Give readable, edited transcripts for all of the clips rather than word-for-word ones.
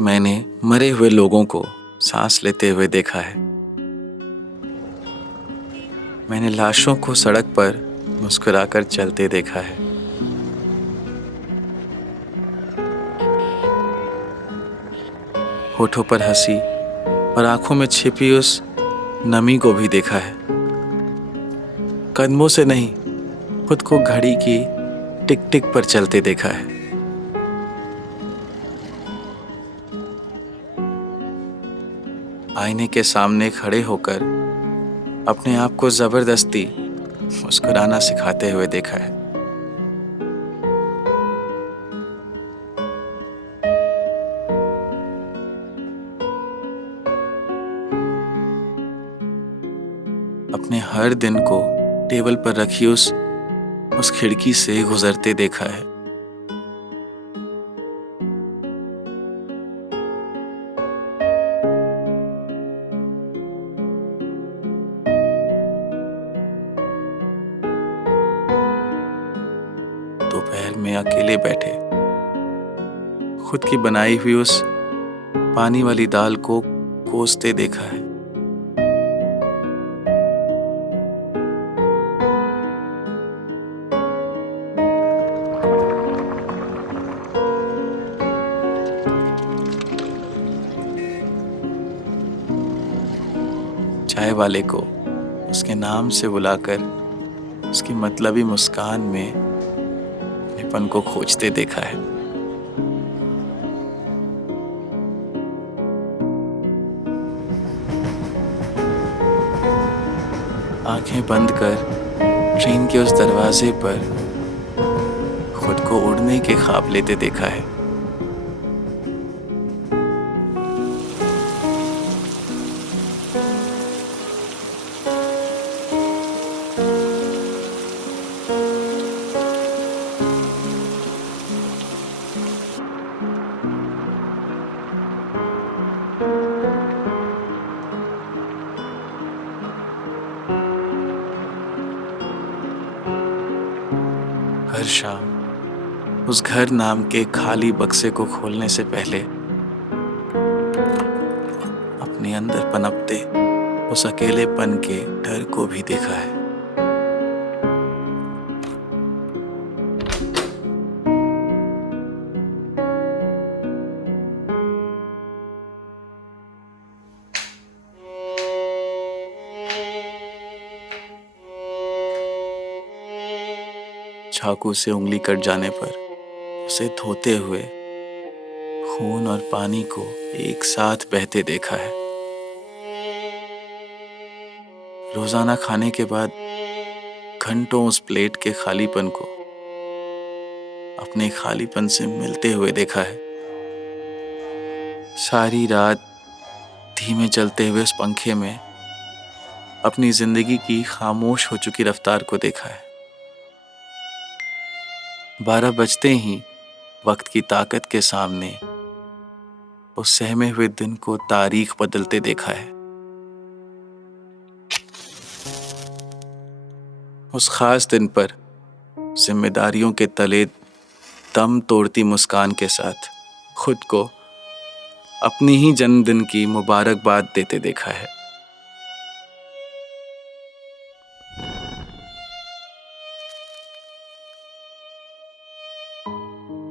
मैंने मरे हुए लोगों को सांस लेते हुए देखा है। मैंने लाशों को सड़क पर मुस्कुराकर चलते देखा है। होठों पर हंसी और आंखों में छिपी उस नमी को भी देखा है। कदमों से नहीं, खुद को घड़ी की टिक टिक पर चलते देखा है। आईने के सामने खड़े होकर अपने आप को जबरदस्ती मुस्कुराना सिखाते हुए देखा है। अपने हर दिन को टेबल पर रखी उस खिड़की से गुजरते देखा है। दोपहर में अकेले बैठे खुद की बनाई हुई उस पानी वाली दाल को कोसते देखा है। चाय वाले को उसके नाम से बुलाकर उसकी मतलबी मुस्कान में अपनेपन को खोजते देखा है। आंखें बंद कर ट्रेन के उस दरवाजे पर खुद को उड़ने के ख्वाब लेते देखा है। हर शाम उस घर नाम के खाली बक्से को खोलने से पहले अपने अंदर पनपते उस अकेलेपन के डर को भी देखा है। चाकू से उंगली कट जाने पर उसे धोते हुए खून और पानी को एक साथ बहते देखा है। रोजाना खाने के बाद घंटों उस प्लेट के खालीपन को अपने खालीपन से मिलते हुए देखा है। सारी रात धीमे चलते हुए उस पंखे में अपनी जिंदगी की खामोश हो चुकी रफ्तार को देखा है। 12 बजते ही वक्त की ताकत के सामने उस सहमे हुए दिन को तारीख बदलते देखा है। उस खास दिन पर जिम्मेदारियों के तले दम तोड़ती मुस्कान के साथ खुद को अपनी ही जन्मदिन की मुबारकबाद देते देखा है।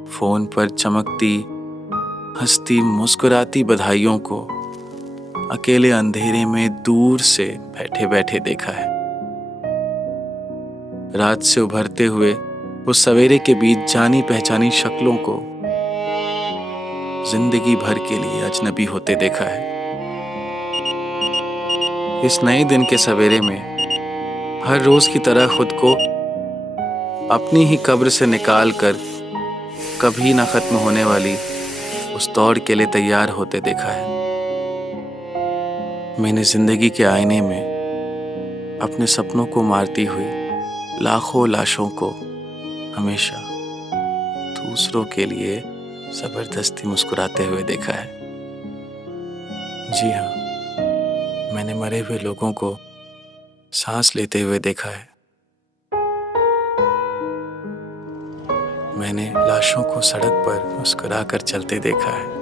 फोन पर चमकती हंसती मुस्कुराती बधाइयों को अकेले अंधेरे में दूर से बैठे बैठे देखा है। रात से उभरते हुए उस सवेरे के बीच जानी पहचानी शक्लों को जिंदगी भर के लिए अजनबी होते देखा है। इस नए दिन के सवेरे में हर रोज की तरह खुद को अपनी ही कब्र से निकाल कर कभी ना खत्म होने वाली उस दौड़ के लिए तैयार होते देखा है। मैंने जिंदगी के आईने में अपने सपनों को मारती हुई लाखों लाशों को हमेशा दूसरों के लिए जबरदस्ती मुस्कुराते हुए देखा है। जी हाँ, मैंने मरे हुए लोगों को सांस लेते हुए देखा है। मैंने लाशों को सड़क पर मुस्कुराकर चलते देखा है।